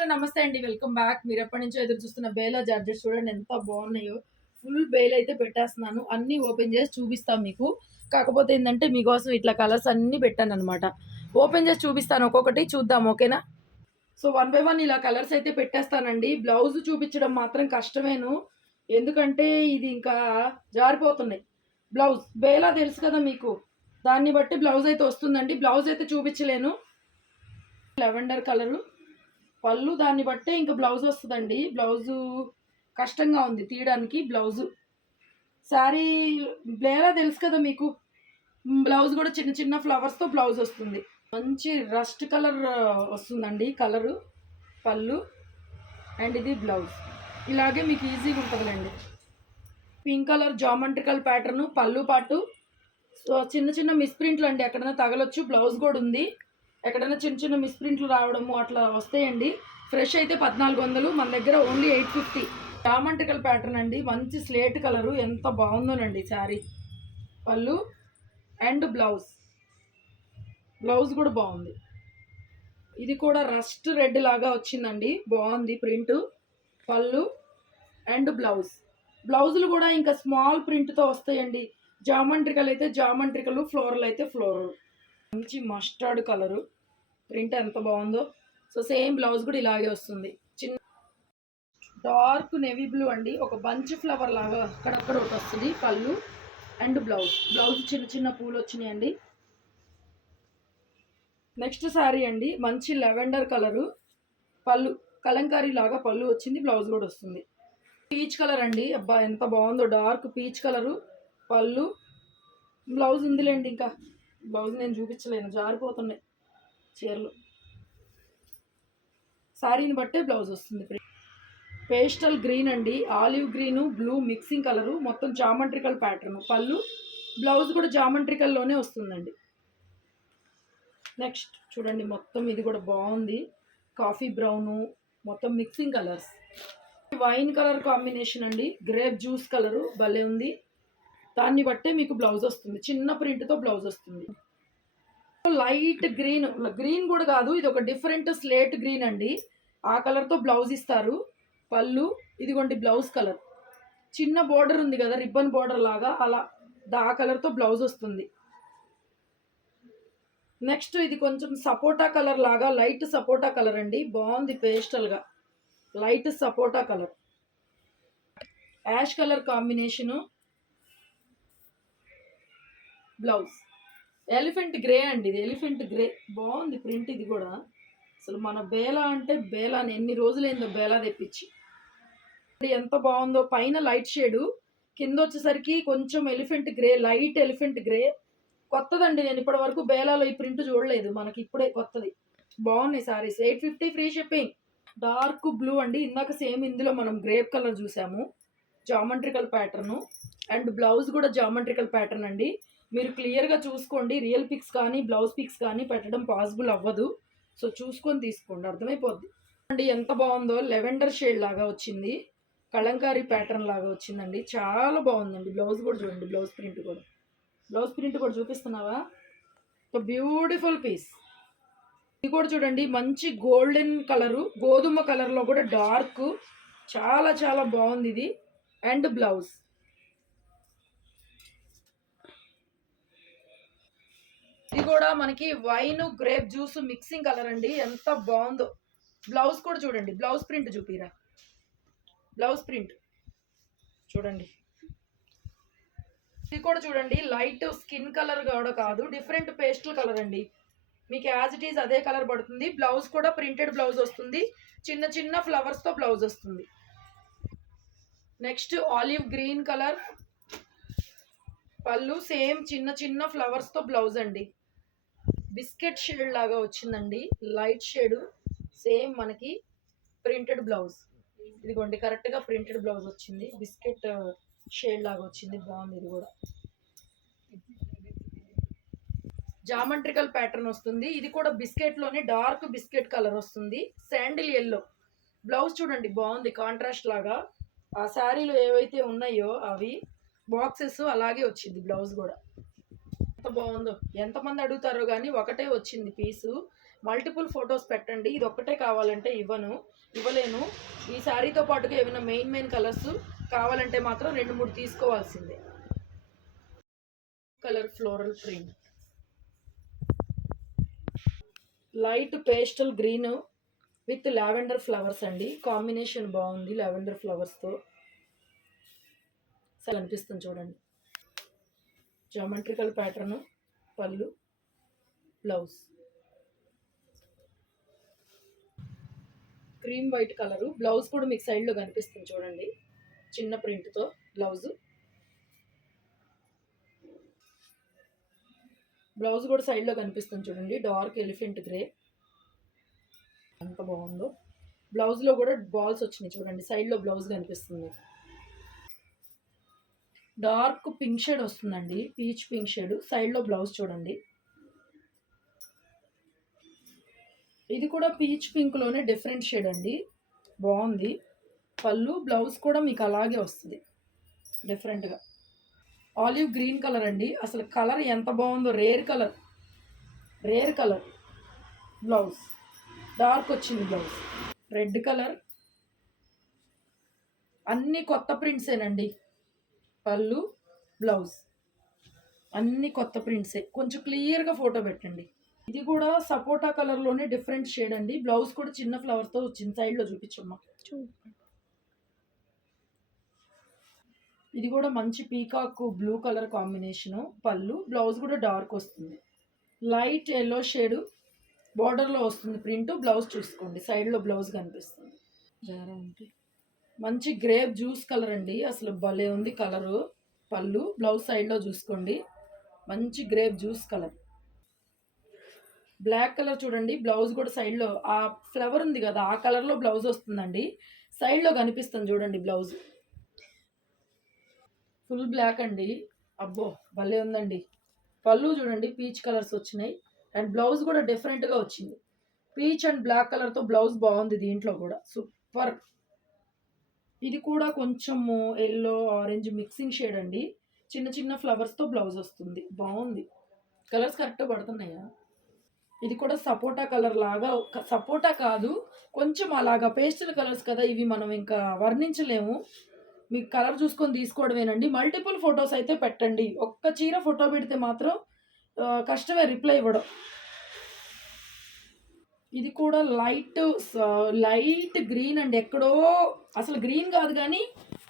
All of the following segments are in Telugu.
హలో నమస్తే అండి. Welcome back. మీరు ఎప్పటి నుంచో ఎదురు చూస్తున్న బేలా జార్జెస్ చూడండి ఎంత బాగున్నాయో. ఫుల్ బేల్ అయితే పెట్టేస్తున్నాను. అన్నీ ఓపెన్ చేసి చూపిస్తాను మీకు. కాకపోతే ఏంటంటే మీకోసం ఇట్లా కలర్స్ అన్నీ పెట్టాను అనమాట ఓపెన్ చేసి చూపిస్తాను. ఒక్కొక్కటి చూద్దాం ఓకేనా? సో వన్ బై వన్ ఇలా కలర్స్ అయితే పెట్టేస్తానండి. బ్లౌజ్ చూపించడం మాత్రం కష్టమేను. ఎందుకంటే ఇది ఇంకా జారిపోతున్నాయి. బ్లౌజ్. బేలా తెలుసు కదా మీకు. దాన్ని బట్టి బ్లౌజ్ అయితే వస్తుందండి. బ్లౌజ్ అయితే చూపించలేను. Lavender colour. పళ్ళు దాన్ని బట్టే ఇంకా బ్లౌజ్ వస్తుందండి. బ్లౌజు కష్టంగా ఉంది తీయడానికి బ్లౌజు. శారీ బ్లేరా తెలుసు కదా మీకు? బ్లౌజ్ కూడా చిన్న చిన్న ఫ్లవర్స్తో బ్లౌజ్ వస్తుంది. మంచి రస్ట్ కలర్ వస్తుందండి కలరు పళ్ళు. అండ్ ఇది బ్లౌజ్. ఇలాగే మీకు ఈజీగా ఉంటుందిలేండి. పింక్ కలర్ జామెట్రికల్ ప్యాటర్ను పళ్ళు పాటు. సో చిన్న చిన్న మిస్ప్రింట్లు అండి ఎక్కడైనా తగలొచ్చు. బ్లౌజ్ కూడా ఉంది. ఎక్కడైనా చిన్న చిన్న మిస్ప్రింట్లు రావడము అట్లా వస్తాయండి. ఫ్రెష్ అయితే పద్నాలుగు వందలు మన దగ్గర only eight fifty geometrical pattern అండి మంచి స్లేట్ కలరు ఎంత బాగుందోనండి శారీ పళ్ళు అండ్ బ్లౌజ్ బ్లౌజ్ కూడా బాగుంది. ఇది కూడా రస్ట్ రెడ్ లాగా వచ్చిందండి బాగుంది ప్రింట్ పళ్ళు అండ్ బ్లౌజ్ బ్లౌజులు కూడా ఇంకా స్మాల్ ప్రింట్తో వస్తాయండి. జామంట్రికలు అయితే జామంట్రికలు ఫ్లోరల్ అయితే ఫ్లోరల్ మంచి మస్టర్డ్ కలరు. ప్రింట్ ఎంత బాగుందో. సో సేమ్ బ్లౌజ్ కూడా ఇలాగే వస్తుంది. చిన్న డార్క్ నెవీ బ్లూ అండి. ఒక బంచ్ ఫ్లవర్ లాగా అక్కడక్కడ ఒకటి వస్తుంది. పళ్ళు అండ్ బ్లౌజ్. బ్లౌజ్ చిన్న చిన్న పూలు వచ్చినాయండి. నెక్స్ట్ శారీ అండి. మంచి లెవెండర్ కలరు. పళ్ళు. కలంకారీ లాగా పళ్ళు వచ్చింది. బ్లౌజ్ కూడా వస్తుంది. పీచ్ కలర్ అండి. అబ్బా ఎంత బాగుందో. Dark peach colour. పళ్ళు. బ్లౌజ్ ఉందిలేండి ఇంకా. బ్లౌజ్ నేను చూపించలేను జారిపోతున్నాయి చీరలు. శారీని బట్టే బ్లౌజ్ వస్తుంది పేస్టల్ గ్రీన్ అండి olive green blue mixing colour మొత్తం జామెట్రికల్ ప్యాటర్న్. పళ్ళు బ్లౌజ్ కూడా జామెట్రికల్లోనే వస్తుందండి. నెక్స్ట్ చూడండి మొత్తం ఇది కూడా బాగుంది. కాఫీ బ్రౌను మొత్తం mixing colours. Wine colour combination అండి గ్రేప్ జ్యూస్ కలరు భలే ఉంది. దాన్ని బట్టే మీకు బ్లౌజ్ వస్తుంది. చిన్న ప్రింట్తో బ్లౌజ్ వస్తుంది. లైట్ గ్రీన్ గ్రీన్ కూడా కాదు ఇది ఒక డిఫరెంట్ స్లేట్ గ్రీన్ అండి. ఆ కలర్తో బ్లౌజ్ ఇస్తారు. పళ్ళు ఇదిగోండి బ్లౌజ్ కలర్. చిన్న బోర్డర్ ఉంది కదా రిబ్బన్ బోర్డర్ లాగా అలా ఆ కలర్తో బ్లౌజ్ వస్తుంది. నెక్స్ట్ ఇది కొంచెం సపోటా కలర్ లాగా లైట్ సపోటా కలర్ అండి. బాగుంది పేస్టల్గా. Light sapota colour. Ash colour combination. Blouse. Elephant grey అండి ఇది ఎలిఫెంట్ గ్రే. బాగుంది ప్రింట్ ఇది కూడా. అసలు మన బేలా అంటే బేలాని ఎన్ని రోజులైందో బేలా తెప్పించి. ఎంత బాగుందో పైన లైట్ షేడు కింద వచ్చేసరికి కొంచెం elephant grey light elephant grey. కొత్తదండి నేను ఇప్పటి వరకు బేలాలో ఈ ప్రింట్ చూడలేదు మనకి ఇప్పుడే కొత్తది. బాగున్నాయి saris eight fifty free shipping. Dark blue అండి ఇందాక సేమ్ ఇందులో మనం గ్రేప్ కలర్ చూసాము. Geometrical pattern. అండ్ బ్లౌజ్ కూడా జామెట్రికల్ ప్యాటర్న్ అండి. మీరు క్లియర్గా చూసుకోండి. రియల్ పిక్స్ కానీ బ్లౌజ్ పిక్స్ కానీ పెట్టడం పాసిబుల్ అవ్వదు. సో చూసుకొని తీసుకోండి. అర్థమైపోద్ది? అండి ఎంత బాగుందో. లెవెండర్ షేడ్ లాగా వచ్చింది. కళంకారీ ప్యాటర్న్ లాగా వచ్చిందండి. చాలా బాగుందండి. బ్లౌజ్ కూడా చూడండి. బ్లౌజ్ ప్రింట్ కూడా. బ్లౌజ్ ప్రింట్ కూడా చూపిస్తున్నావా? ఒక బ్యూటిఫుల్ పీస్ ఇది కూడా చూడండి. మంచి గోల్డెన్ కలరు గోధుమ కలర్లో కూడా డార్క్ చాలా చాలా బాగుంది ఇది. అండ్ బ్లౌజ్ ఇది కూడా మనకి wine grape juice mixing colour అండి. ఎంత బాగుందో. బ్లౌజ్ కూడా చూడండి. Blouse print చూపిరా. Blouse print. చూడండి. ఇది కూడా చూడండి. లైట్ స్కిన్ కలర్ కూడా కాదు. డిఫరెంట్ పేస్టల్ కలర్ అండి. మీకు యాజ్ ఇట్ ఈజ్ అదే కలర్ పడుతుంది. బ్లౌజ్ కూడా ప్రింటెడ్ బ్లౌజ్ వస్తుంది. చిన్న చిన్న ఫ్లవర్స్తో బ్లౌజ్ వస్తుంది. Next olive green colour. పళ్ళు సేమ్ చిన్న చిన్న ఫ్లవర్స్తో బ్లౌజ్ అండి. బిస్కెట్ షేడ్ లాగా వచ్చిందండి. లైట్ షేడ్ సేమ్ మనకి ప్రింటెడ్ బ్లౌజ్. ఇదిగోండి కరెక్ట్గా ప్రింటెడ్ బ్లౌజ్ వచ్చింది. బిస్కెట్ షేడ్ లాగా వచ్చింది. బాగుంది ఇది కూడా. జామెట్రికల్ ప్యాటర్న్ వస్తుంది. ఇది కూడా బిస్కెట్లోనే డార్క్ బిస్కెట్ కలర్ వస్తుంది. Sandal yellow. బ్లౌజ్ చూడండి బాగుంది. కాంట్రాస్ట్ లాగా. ఆ శారీలు ఏవైతే ఉన్నాయో అవి బాక్సెస్ అలాగే వచ్చింది బ్లౌజ్ కూడా. బాగుందో? ఎంతమంది అడుగుతారో కానీ ఒకటే వచ్చింది పీసు. మల్టిపుల్ ఫొటోస్ పెట్టండి. ఇది ఒక్కటే కావాలంటే ఇవ్వను. ఇవ్వలేను. ఈ శారీతో పాటుగా ఏమైనా మెయిన్ మెయిన్ కలర్స్ కావాలంటే మాత్రం రెండు మూడు తీసుకోవాల్సిందే. Colour floral print. Light pastel green with lavender flowers అండి. కాంబినేషన్ బాగుంది లావెండర్ ఫ్లవర్స్తో. అసలు అనిపిస్తుంది చూడండి. జామెట్రికల్ ప్యాటర్న్ పళ్ళు blouse. Cream white colour blouse కూడా మీకు సైడ్లో కనిపిస్తుంది చూడండి. చిన్న ప్రింట్తో బ్లౌజ్. బ్లౌజ్ కూడా సైడ్లో కనిపిస్తుంది చూడండి డార్క్ ఎలిఫెంట్ గ్రే. ఎంత బాగుందో. బ్లౌజ్లో కూడా బాల్స్ వచ్చినాయి చూడండి సైడ్లో బ్లౌజ్ కనిపిస్తుంది. డార్క్ పింక్ షేడ్ వస్తుందండి పీచ్ పింక్ షేడ్. సైడ్లో బ్లౌజ్ చూడండి. ఇది కూడా పీచ్ పింక్లోనే డిఫరెంట్ షేడ్ అండి. బాగుంది. పళ్ళు బ్లౌజ్ కూడా మీకు అలాగే వస్తుంది. డిఫరెంట్గా. ఆలివ్ గ్రీన్ కలర్ అండి. అసలు కలర్ ఎంత బాగుందో rare colour. Rare colour. Blouse. Dark వచ్చింది బ్లౌజ్. Red colour. అన్ని కొత్త ప్రింట్సేనండి. పళ్ళు బ్లౌజ్. అన్ని కొత్త ప్రింట్సే కొంచెం క్లియర్గా ఫోటో పెట్టండి. ఇది కూడా సపోటా కలర్లోనే డిఫరెంట్ షేడ్ అండి. బ్లౌజ్ కూడా చిన్న ఫ్లవర్తో వచ్చింది. సైడ్లో చూపించమ్మా. ఇది కూడా మంచి పీకాక్ బ్లూ కలర్ కాంబినేషను పళ్ళు బ్లౌజ్ కూడా డార్క్ వస్తుంది. లైట్ ఎల్లో షేడు బార్డర్లో వస్తుంది ప్రింట్ బ్లౌజ్ చూసుకోండి. సైడ్లో బ్లౌజ్ కనిపిస్తుంది. జారా ఉంటే మంచి గ్రేప్ జ్యూస్ కలర్ అండి. అసలు భలే ఉంది కలరు. పళ్ళు బ్లౌజ్ సైడ్లో చూసుకోండి. మంచి grape juice colour. Black colour చూడండి. బ్లౌజ్ కూడా సైడ్లో ఆ ఫ్లవర్ ఉంది కదా ఆ కలర్లో బ్లౌజ్ వస్తుందండి. సైడ్లో కనిపిస్తుంది చూడండి బ్లౌజ్. ఫుల్ బ్లాక్ అండి. అబ్బో భలే ఉందండి. పళ్ళు చూడండి పీచ్ కలర్స్ వచ్చినాయి. అండ్ బ్లౌజ్ కూడా డిఫరెంట్గా వచ్చింది. పీచ్ అండ్ బ్లాక్ కలర్తో బ్లౌజ్ బాగుంది దీంట్లో కూడా. సూపర్. ఇది కూడా కొంచెము ఎల్లో ఆరెంజ్ మిక్సింగ్ షేడ్ అండి. చిన్న చిన్న ఫ్లవర్స్తో బ్లౌజ్ వస్తుంది. బాగుంది. కలర్స్ కరెక్ట్గా పడుతున్నాయా? ఇది కూడా సపోటా కలర్ లాగా ఒక- సపోటా కాదు కొంచెం అలాగా పేస్టల్ కలర్స్ కదా ఇవి మనం ఇంకా వర్ణించలేము. మీకు కలర్ చూసుకొని తీసుకోవడమేనండి. మల్టిపుల్ ఫొటోస్ అయితే పెట్టండి. ఒక్క చీర ఫోటో పెడితే మాత్రం కష్టమే రిప్లై ఇవ్వడం. ఇది కూడా లైట్ లైట్ గ్రీన్ అండి. ఎక్కడో అసలు గ్రీన్ కాదు కానీ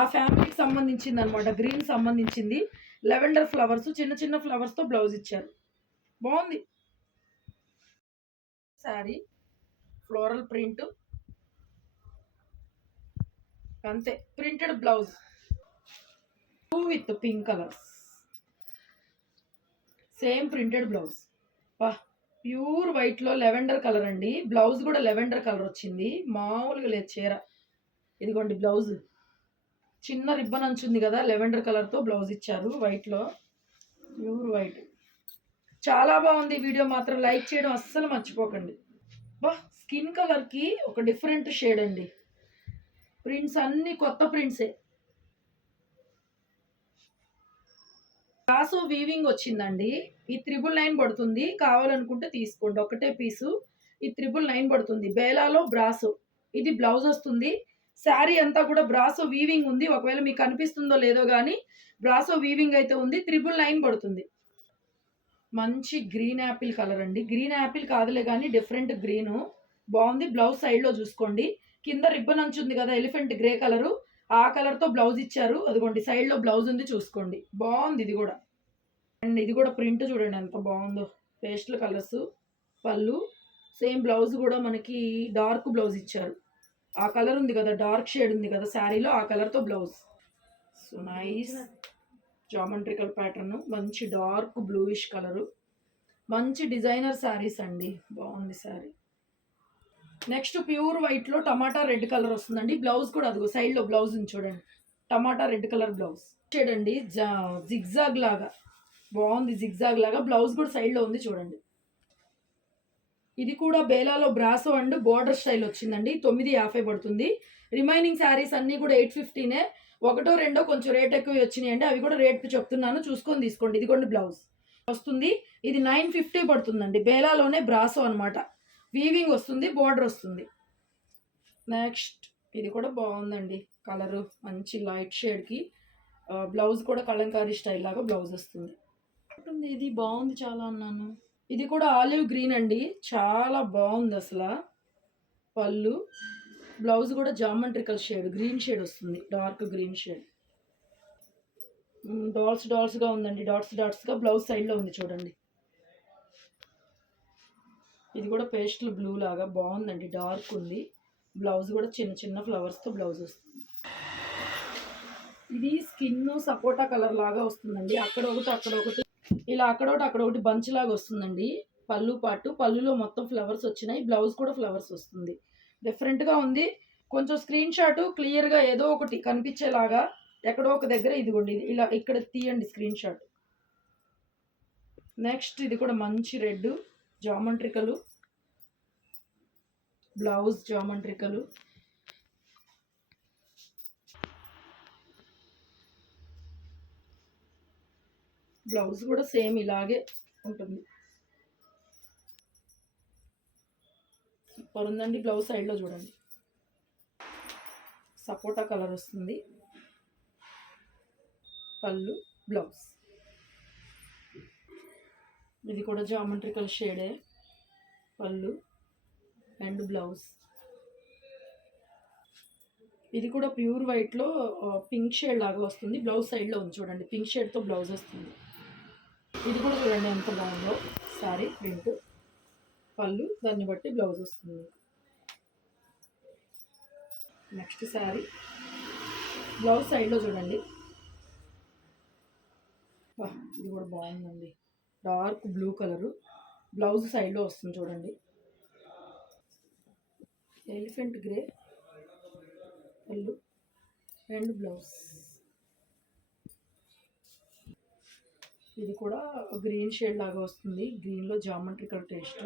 ఆ ఫ్యామిలీకి సంబంధించింది అనమాట గ్రీన్ సంబంధించింది. లెవెండర్ ఫ్లవర్స్ చిన్న చిన్న ఫ్లవర్స్తో బ్లౌజ్ ఇచ్చారు. బాగుంది. Sari floral print. అంతే. Printed blouse. Two with pink colours same printed blouse. వా ప్యూర్ వైట్లో లెవెండర్ కలర్ అండి. బ్లౌజ్ కూడా లెవెండర్ కలర్ వచ్చింది. మామూలుగా లేదు చీర. ఇదిగోండి బ్లౌజ్. చిన్న రిబ్బన్ అంచుంది కదా లెవెండర్ కలర్తో బ్లౌజ్ ఇచ్చారు వైట్లో. Pure white. చాలా బాగుంది వీడియో మాత్రం. లైక్ చేయడం అస్సలు మర్చిపోకండి. బా స్కిన్ కలర్కి ఒక డిఫరెంట్ షేడ్ అండి. ప్రింట్స్ అన్నీ కొత్త ప్రింట్సే. కాసో వీవింగ్ వచ్చిందండి. ఈ త్రిబుల్ నైన్ పడుతుంది. కావాలనుకుంటే తీసుకోండి. ఒకటే పీసు. ఈ త్రిబుల్ నైన్ పడుతుంది. బేలాలో బ్రాస్. ఇది బ్లౌజ్ వస్తుంది. శారీ అంతా కూడా బ్రాసో వీవింగ్ ఉంది. ఒకవేళ మీకు కనిపిస్తుందో లేదో కానీ బ్రాసో వీవింగ్ అయితే ఉంది. త్రిబుల్ నైన్ పడుతుంది. మంచి గ్రీన్ యాపిల్ కలర్ అండి. గ్రీన్ యాపిల్ కాదులే కానీ డిఫరెంట్ గ్రీను బాగుంది. బ్లౌజ్ సైడ్లో చూసుకోండి. కింద రిబ్బన్ అంచు ఉంది కదా ఎలిఫెంట్ గ్రే కలరు ఆ కలర్తో బ్లౌజ్ ఇచ్చారు. అదిగోండి సైడ్లో బ్లౌజ్ ఉంది చూసుకోండి. బాగుంది ఇది కూడా. అండ్ ఇది కూడా ప్రింట్ చూడండి ఎంత బాగుందో. పేస్టల్ కలర్స్ పళ్ళు. సేమ్ బ్లౌజ్ కూడా మనకి డార్క్ బ్లౌజ్ ఇచ్చారు. ఆ కలర్ ఉంది కదా డార్క్ షేడ్ ఉంది కదా శారీలో ఆ కలర్తో blouse. So nice. Geometrical pattern మంచి డార్క్ బ్లూయిష్ కలరు. మంచి డిజైనర్ శారీస్ అండి. బాగుంది శారీ. నెక్స్ట్ ప్యూర్ వైట్లో టమాటా రెడ్ కలర్ వస్తుందండి. బ్లౌజ్ కూడా అదిగో సైడ్లో బ్లౌజ్ ఉంది చూడండి. టమాటా రెడ్ కలర్ బ్లౌజ్. చూడండి జా జిగ్జాగ్ లాగా. బాగుంది జిగ్జాగ్ లాగా. బ్లౌజ్ కూడా సైడ్లో ఉంది చూడండి. ఇది కూడా బేలాలో బ్రాసో అండ్ బోర్డర్ స్టైల్ వచ్చిందండి. తొమ్మిది యాభై పడుతుంది. రిమైనింగ్ శారీస్ అన్నీ కూడా ఎయిట్ ఫిఫ్టీనే. ఒకటో రెండో కొంచెం రేట్ ఎక్కువ వచ్చినాయండి. అవి కూడా రేట్ చెప్తున్నాను. చూసుకొని తీసుకోండి. ఇదిగోండి బ్లౌజ్. వస్తుంది. ఇది నైన్ ఫిఫ్టీ పడుతుందండి. బేలాలోనే బ్రాసో అనమాట వీవింగ్ వస్తుంది బార్డర్ వస్తుంది. నెక్స్ట్ ఇది కూడా బాగుందండి. కలరు మంచి లైట్ షేడ్కి బ్లౌజ్ కూడా కలంకారీ స్టైల్ లాగా బ్లౌజ్ వస్తుంది. ఇది బాగుంది చాలా అన్నాను. ఇది కూడా ఆలివ్ గ్రీన్ అండి. చాలా బాగుంది అసలు. పళ్ళు బ్లౌజ్ కూడా జామెట్రికల్ షేడ్ గ్రీన్ షేడ్ వస్తుంది. డార్క్ గ్రీన్ షేడ్ డాట్స్ డాట్స్గా ఉందండి. డాట్స్ డాట్స్గా బ్లౌజ్ సైడ్లో ఉంది చూడండి. ఇది కూడా పేస్టల్ బ్లూ లాగా బాగుందండి డార్క్ ఉంది. బ్లౌజ్ కూడా చిన్న చిన్న ఫ్లవర్స్తో బ్లౌజ్ వస్తుంది. ఇది స్కిన్ సపోటా కలర్ లాగా వస్తుందండి. అక్కడ ఒకటి అక్కడ ఒకటి. ఇలా అక్కడ ఒకటి అక్కడ ఒకటి బంచ్ లాగా వస్తుందండి. పళ్ళు పాటు పళ్ళులో మొత్తం ఫ్లవర్స్ వచ్చినాయి. బ్లౌజ్ కూడా ఫ్లవర్స్ వస్తుంది. డిఫరెంట్గా ఉంది. కొంచెం స్క్రీన్ షాట్ క్లియర్గా ఏదో ఒకటి కనిపించేలాగా ఎక్కడో ఒక దగ్గర ఇదిగోండి. ఇది ఇలా ఇక్కడ తీయండి స్క్రీన్ షాట్ నెక్స్ట్ ఇది కూడా మంచి red geometrical blouse geometrical blouse కూడా సేమ్ ఇలాగే ఉంటుంది. సూపర్ ఉందండి బ్లౌజ్ సైడ్లో చూడండి. సపోటా కలర్ వస్తుంది. పళ్ళు బ్లౌజ్. ఇది కూడా జామెట్రికల్ షేడే. పళ్ళు. And blouse. ఇది కూడా ప్యూర్ వైట్లో పింక్ షేడ్ లాగా వస్తుంది. బ్లౌజ్ సైడ్లో ఉంది చూడండి. పింక్ షేడ్తో బ్లౌజ్ వస్తుంది. ఇది కూడా చూడండి ఎంత బాగుందో. శారీ ప్రింట్. పళ్ళు దాన్ని బట్టి బ్లౌజ్ వస్తుంది. నెక్స్ట్ శారీ బ్లౌజ్ సైడ్లో చూడండి. ఇది కూడా బాగుందండి. Dark blue colour. బ్లౌజ్ సైడ్లో వస్తుంది చూడండి. ఎలిఫెంట్ గ్రే పళ్ళు అండ్ బ్లౌజ్. ఇది కూడా గ్రీన్ షేడ్ లాగా వస్తుంది. గ్రీన్లో జామెట్రికల్ టేస్ట్.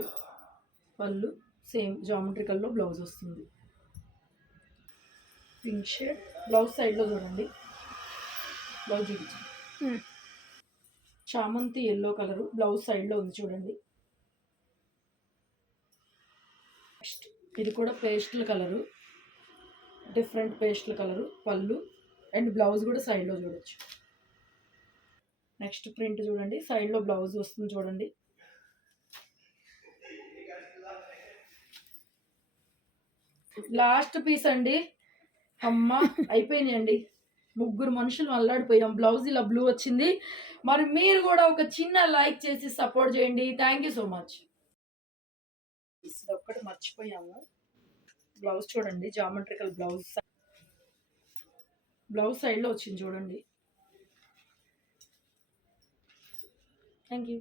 పళ్ళు సేమ్ జామెట్రికల్లో బ్లౌజ్ వస్తుంది. Pink shade. బ్లౌజ్ సైడ్లో చూడండి. బ్లౌజ్ చూపించండి. చామంతి ఎల్లో కలరు బ్లౌజ్ సైడ్లో ఉంది చూడండి. నెక్స్ట్ ఇది కూడా pastel colour different pastel colour పళ్ళు అండ్ బ్లౌజ్ కూడా సైడ్లో చూడొచ్చు. నెక్స్ట్ ప్రింట్ చూడండి సైడ్లో బ్లౌజ్ వస్తుంది చూడండి. లాస్ట్ పీస్ అండి. అమ్మ అయిపోయినాయండి. ముగ్గురు మనుషులు అల్లాడిపోయాం. బ్లౌజ్ ఇలా బ్లూ వచ్చింది. మరి మీరు కూడా ఒక చిన్న లైక్ చేసి సపోర్ట్ చేయండి. థ్యాంక్ యూ సో మచ్ ఒక్కటి మర్చిపోయాము. బ్లౌజ్ చూడండి జామెట్రికల్ బ్లౌజ్ బ్లౌజ్ సైడ్లో వచ్చింది చూడండి. Thank you